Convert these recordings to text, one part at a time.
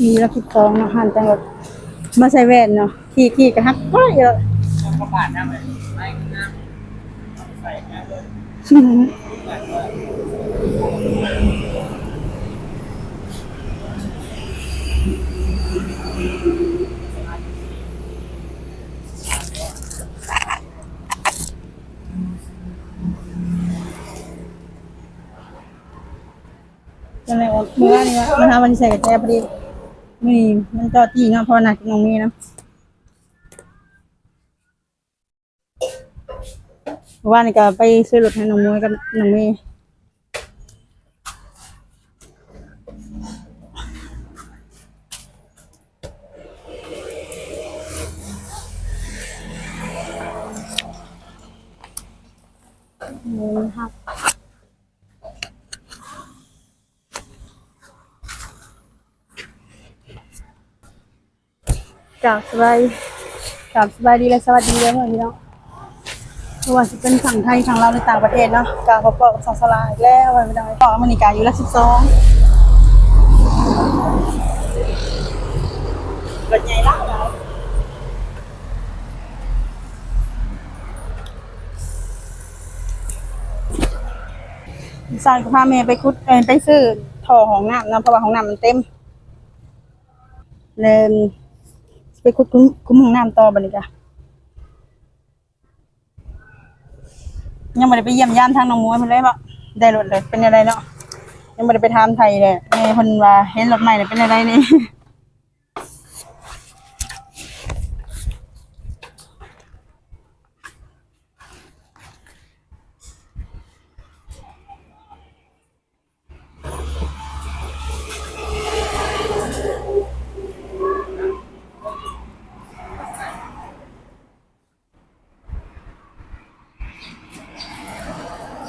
มีแล้วคิดของเนาะหันจังแบบมาใส่แว่นเนาะขี่กระหักก็เยอะกระบาดน้ำเลยไม่น้ำใส่แค่เลยยังไงออกมือนี่วะมันทำมันใส่กับแจพอดีนี่มันจอตีเนาะพอหนักน้องมีนะว่านี่ก็ไปซื้อรถให้น้องมวยกับน้องมีครับกราบสบายดีและสวัสดีเลยเพื่อนพี่น้องไม่ว่าจะเป็นฝั่งไทยฝั่งเราวในต่างประเทศเนาะกราบขอบคุณสองสลายแล้วไม่ได้ต่ออเมริกาอยู่ละ12รถใหญ่แล้วสายก็พาแม่ไปคุดไปซื้อท่อของน้ำนะเพราะว่าของน้ำมันเต็มเลยไปคุดคุ้มของน้ำต่อบัดนี้จ้ะยังไม่ได้ไปเยี่ยมยามทางน้องมวยเพิ่นเลยบ่ได้รถเลยเป็นอะไรเนาะยังไม่ได้ไปถามไทยเลยแม่เพิ่นว่าเห็นรถใหม่เลยเป็นอะไรนี่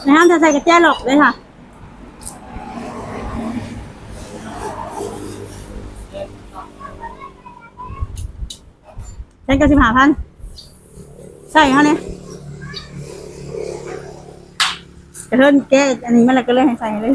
ในห้างจะใส่กระแจหลอกเลยค่ะใช้กระ15,000ใช่ค่ะเนี่ยกระเทินแก้อันนี้มันละก็เลยให้ใส่เลย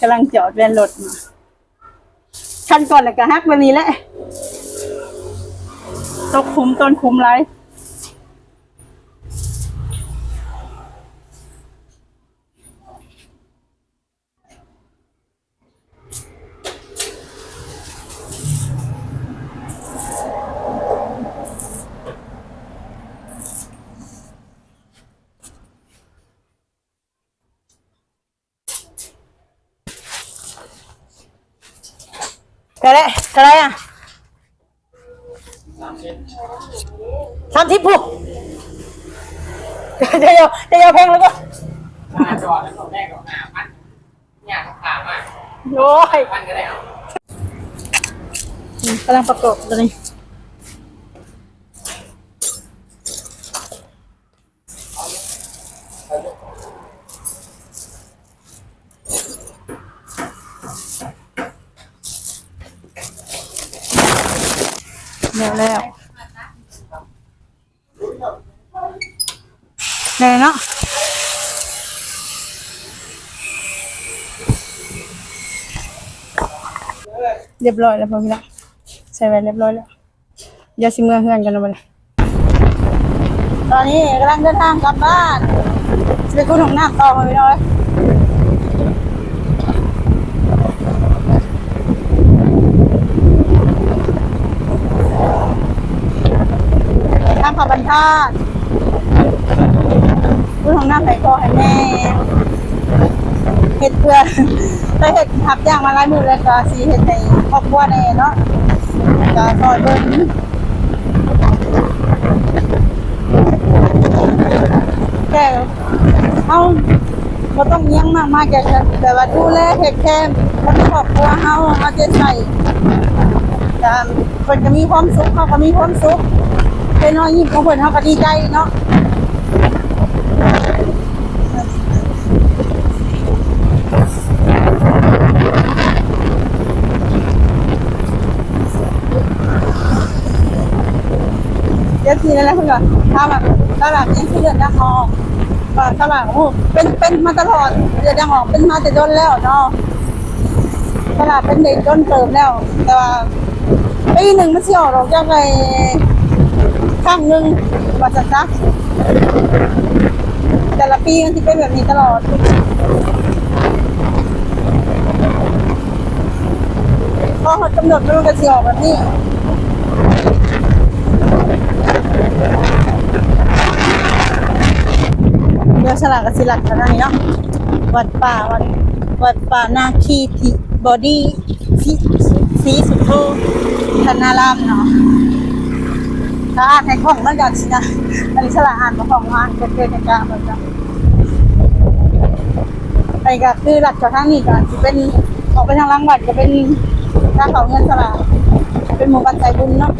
กำลังจอดเรียนรถมาขั้นก่อนแล้วก็ฮักแบบนี้แหละตกคุ้มต้นคุ้มไรกระไรอ่ะ30 ปุ๊บจะยาวแพงแล้วก็มาจอดแล้วก็แรกกับพันเนี่ยถามว่าโอ้ยพันก็ได้เอากำลังประกอบตอนนี้แล้วเนาะเรียบร้อยแล้วพอพี่ละใส่ไว้เรียบร้อยแล้วเดี๋ยวสิเมื่อเฮือนกันแล้วบัดนี้ตอนนี้กำลังเดินทางกลับบ้านจะไปคุ้นของน้ำต่อมาพี่น้อยทางขับบรรทัดคุ้นของน้ำไปก่อให้แม่เห็ดเพื่อได้เห็ดทับย่างมาหลายมื้อแล้วก็สิเห็ดในครอบครัวแน่เนาะก็ซอยเบิ่งแค่เอาบ่ต้องเลี้ยงมากๆแต่ว่าดูแลเฮ็ดแค่คนในครอบครัวเฮาจะใส่ก็เพิ่นก็มีความสุขเฮาก็มีความสุขเป็นรอยยิ้มของเพิ่นเฮาก็ดีใจเนาะ ทีแล้วเพื่อนถ้าแบบตลาดยังเลือดดังออกตลาดโอ้เป็นมาตลอดเลือดดังออกเป็นมาแต่ต้นแล้วเนาะตลาดเป็นเด็กต้นเติมแล้วแต่ว่าปีหนึ่งมันเสี่ยวเราจะไปข้างหนึ่งว่าจะซักแต่ละปีมันที่เป็นแบบนี้ตลอดพอเขากำหนดมันก็เสี่ยวแบบนี้เดี๋ยวสลักกับสิลักขนาดนี้เนาะวัดป่านาคีติบอดี้สีสุดโทธนารามเนาะถ้าอ่านในของมันกันสินะอันนี้สลักอ่านมาของอ่านเป็นกลางแบบนั้นไอ้ก็คือหลักจากทางนี้ก็จะเป็นออกไปทางหลังวัดก็เป็นทางเขาเงินสลักเป็นหมู่บ้านใจบุญเนาะ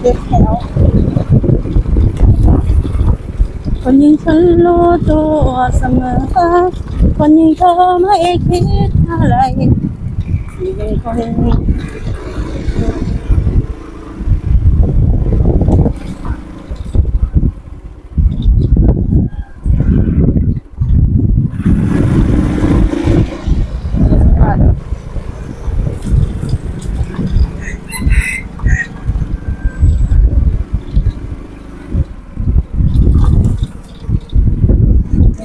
เด็กแถวคนยิ่งฉันรู้ตัวเสมอคนยิ่งเธอไม่คิดอะไรยิ่งคน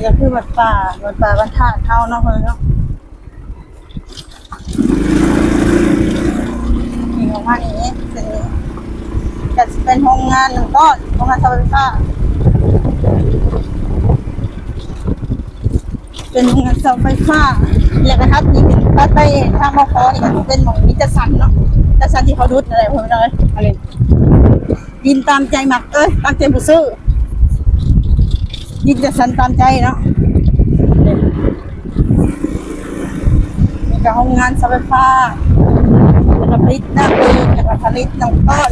ก็คือวัดป่าบรรทัดเท่าเนาะคนเนาะมีของมันอย่างนี้เป็นโรงงานหนึ่งก้อนโรงงานเสาไฟฟ้าเป็นโรงงานเสาไฟฟ้าแล้วนะครับนี่เป็นไปทางมอคอนี่ก็เป็นหมองมิตรสันเนาะแต่สันที่เขาดุดอะไรพวกนั้นอะไรยินตามใจหมักตามใจผู้ซื้อยินแต่สันตามใจเนาะนี่ก็โรงงานเสาไฟฟ้าแล้วก็ผลิตน้ำแล้วก็ผลิตน้ำก้อน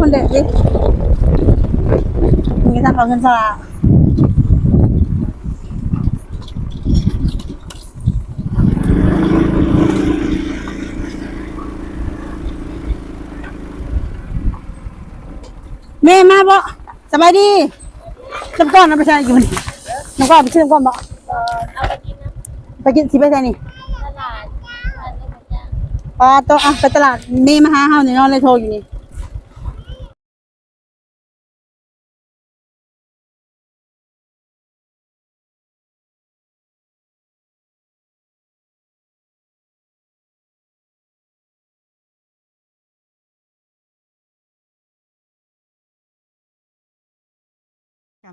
มันเด็ดดิมีทางเขาเงินสลากแม่มาบ่สบายดีน้ำก้อนเอาไปใช้อยู่นี่น้ำก้อนไปซื้อน้ำก้อนบ่เอาไปกินนะ ไปกินสิไปใช้นี่ ตลาดอันนี้ผมจะ ต้องไปตลาดแม่มาหาเฮานี่เนาะเลยโทรอยู่นี่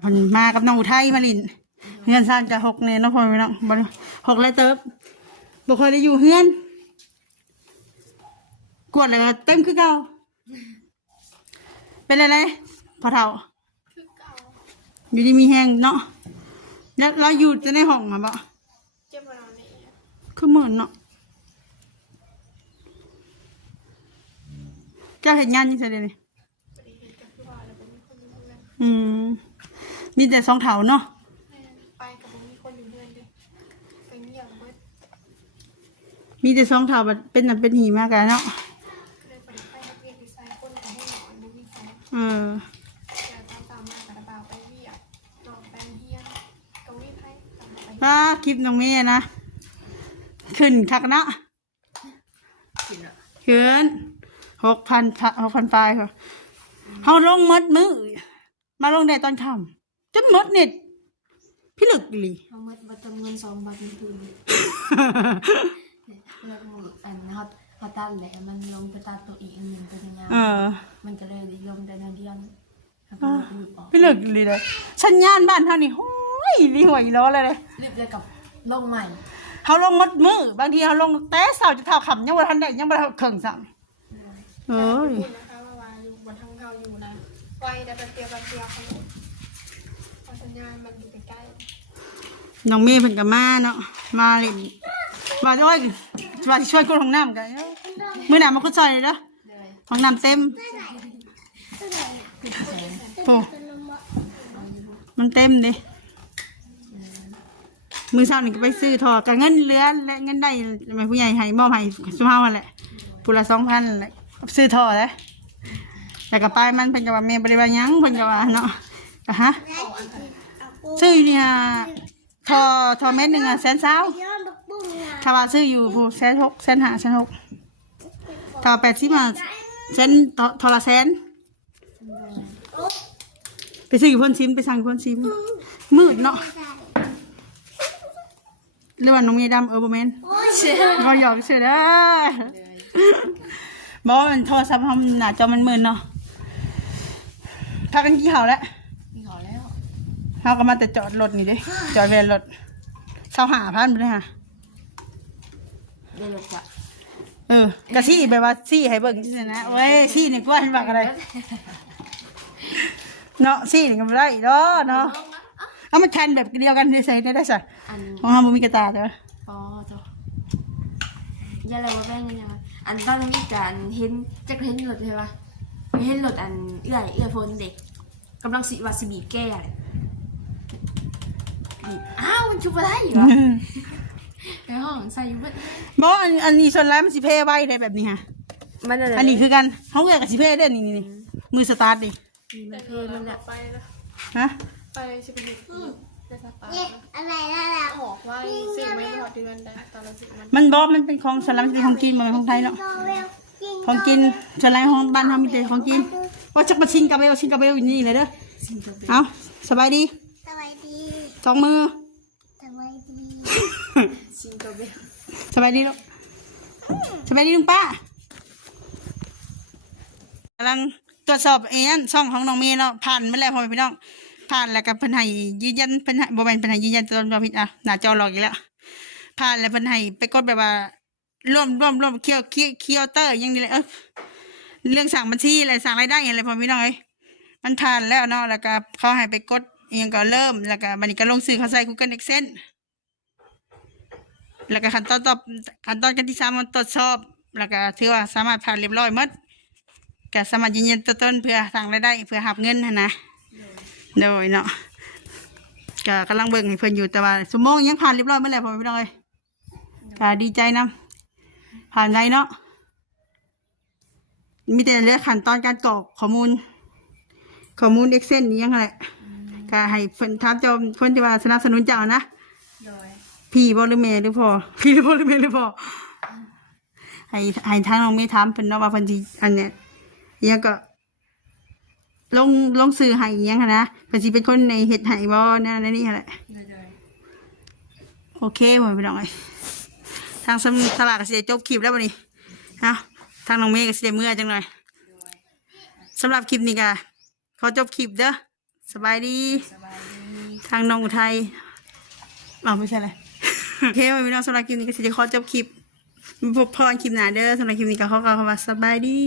เพิ่นมากับน้องอุทัยมาลินเฮือนซ่านจะ6เนี่ยเนาะพ่อพี่น้องบ่6แล้วเติบบ่ค่อยได้อยู่เฮือนกวดแล้วก็เต็มคือเก่าเป็นอะไรพอเฒ่าอยู่ดีมีแฮงเนาะแล้วเราอยู่จะในห้องอ่ะบ่ เจ็บมาใน คือเหมือนเนาะเจ้าเห็นงานยังไงเดี๋ยวนี้มีแต่2 เถาเนาะ ไปกับผมมีคนอยู่เพื่อนด้วยเป็นเงียบเบิด มีแต่2 เถาแบบเป็นน่ะเป็นหีมากกันเนาะ เลยไปนักเรียนดีไซน์คนกับให้หนอนบุ้มีใครแต่ตามมากระบาไปเรียกนอนไปเฮียกวีไพ่ตามไป ป้าคลิปน้องเมย์นะขึ้นคักเนาะขึ้น6,000 ปลายค่ะเขาลงมดมือมาลงได้ตอนค่ำจนมดเน็ตพี่ลึกดี เอามาเติมเงิน2 บาทคืนเลือกมืออันเขาตัดแหละมันลงไปตัดตัวอีกอันหนึ่งเป็นยังไงมันก็เลยลงได้เดียวพี่ลึกดีเลยสัญญาณบ้านเท่านี้โอ้ยรีหัวอีล้อเลยรีบเลยกับลงใหม่ เขาลงมดมือบางทีเขาลงแต่เสาจะเท่าขำยังบ่ทันได้ยังบ่ทันเข่งสั่งนะคะว่าอยู่บนทางเขาอยู่นะไวแต่เปรียวเขาสัญญาณมันอยู่ใกล้ น้องเมย์เพิ่นก็มาเนาะมาเล่นว่าโอ้ยว่าสิช่วยกดห้องน้ำกันมื้อหน้ามาก็ซอยเลยเด้อห้องน้ำเต็มโอ้มันเต็มเด้มื้อเช้านี่ก็ไปซื้อทอกับเงินเหลือและเงินได้ผู้ใหญ่ให้มอบให้ซุมเฮานั่นแหละ ปุละ2,000แหละซื้อท่อแล้วแต่กับป้ายมันเป็นกับว่าแม่บริวารยังเป็นกับว่าเนาะอะฮะซื้ออยู่เนี่ยทอเม็ดหนึ่ง120,000ถ้าว่าซื้ออยู่ผู้160,000 150,000ถ้า80มาเส้นทอละ100,000ไปซื้ออยู่พ่นซิมไปสั่งพ่นซิมมืดเนาะเรียกว่าน้องเมย์ดำบ่แม่นเราหยอกเฉยเด้อบอกว่ามันโทรศัพท์หน้าจอมันมืดเนาะพากันกี่เห่าแล้ว มีขอแล้ว เฮาก็มาแต่จอดรถนี่เด้จอดเวรรถ25,000ไปเลยค่ะ เดี๋ยวจะ กะซี่แบบว่าซี่ให้เบิ่งจังซี่นะเว้ยซี่นี่กว่าว่าอะไรเนาะซี่นี่ก็บ่ได้ดอกเนาะเอามาแทนแบบเดียวกันใส่ได้ซะ อัน ของเฮาบ่มีกระตาเด้อ อ๋อจ้ะอย่าอะไรว่าแป้งกันยังไงอันตอนนี้การเห็นจะเห็นรถใช่ปะเห็นรถอันเอื้อยโฟนเด็กกำลังสิว่าสิบีบแก้เลยบีบอ้าวมันชุบอะไรอยู่วะในห้องใส่อยู่เบิด บ่อันนี้ส่วนหลายมันสิเพไว้ได้แบบนี้ค่ะ มันอะไร อันนี้คือกันเฮาเอื้อกับสิเพได้นี่มือสตาร์ทดิ มันเพลมันแหละ ไปนะ ฮะ ไปสิบเอ็ดได้สตาร์ อะไรล่ะ หอกว่าซื้อไม่พอเดือนได้ตอนเราซื้อมัน มันเป็นของส่วนหลายมันเป็นของกินบ่แม่นของไทยเนาะของกินส่วนหลายของบ้านเฮามีแต่ของกินว่าจักมาชิงกะเบลอยู่นี่เลยเด้อเอาสบายดี สวัสดี สองมือ สวัสดี ชิงกับเบล สบายดีลูกสบายดีลุงป้ากำลังตรวจสอบช่องของน้องเมย์เนาะผ่านมาแล้วพ่อแม่พี่น้องผ่านแล้วกับเพิ่นให้ยืนยันเพิ่นให้บ่แม่นเพิ่นให้ยืนยันตัวบ่ผิดอ่ะหน้าจอหลอกอีกแล้วผ่านแล้วเพิ่นให้ไปกดแบบว่าร่วมเคียวเตอร์อย่างนี้เลยเรื่องสั่งบัญชีอะไรสั่งรายได้อะไรพ่อแม่พี่น้องเอ้ยมันผ่านแล้วเนาะแล้วก็เขาให้ไปกดอีหยังก็เริ่มแล้วก็บัดนี้ก็ลงชื่อเขาใส่ Google Excel แล้วก็ขั้นตอนกันที่3มันตรวจสอบแล้วก็ถือว่าสามารถผ่านเรียบร้อยหมดก็สามารถยืนยันตัวตนเพื่อสั่งรายได้เพื่อหับเงินนะโดยเนาะก็กำลังเบิ่งให้เพิ่นอยู่แต่ว่าสมองยังผ่านเรียบร้อยหมดแล้วพ่อพี่น้องเอ้ยก็ดีใจนํผ่านได้เนาะมีแต่เรื่องขั้นตอนการกรอกข้อมูลExcel นี่ยังไงก็ให้เพิ่นถามเจ้าเพิ่นที่ว่าสนับสนุนเจ้านะ โดย พี่บ่หรือแม่หรือพ่อพี่หรือพ่อหรือแม่หรือพ่อให้ทางน้องเมย์ถามเพิ่นเนาะว่าเพิ่นสิอันเนี้ยอิหยังก็ลงสื่อให้อิหยังหั้นนะเพิ่นสิเป็นคนในเฮ็ดให้บ่นั่นนี่แหละ โดย โอเคบ่พี่น้องเอ้ยทางสลากก็สิได้จบคลิปแล้วบัดนี้เนาะทางน้องเมย์ก็สิได้เมื่อจังหน่อยสำหรับคลิปนี้ก็ขอจบคลิปเด้อสบายดี สบายดี ทางน้องอุทัยไม่ใช่เลย โอเคพี่น้องสำหรับคลิปนี้ก็สิจะขอจบคลิปพบพรคลิปหน้าเด้อสำหรับคลิปนี้ก็ขอกล่าวคำว่าสบายดี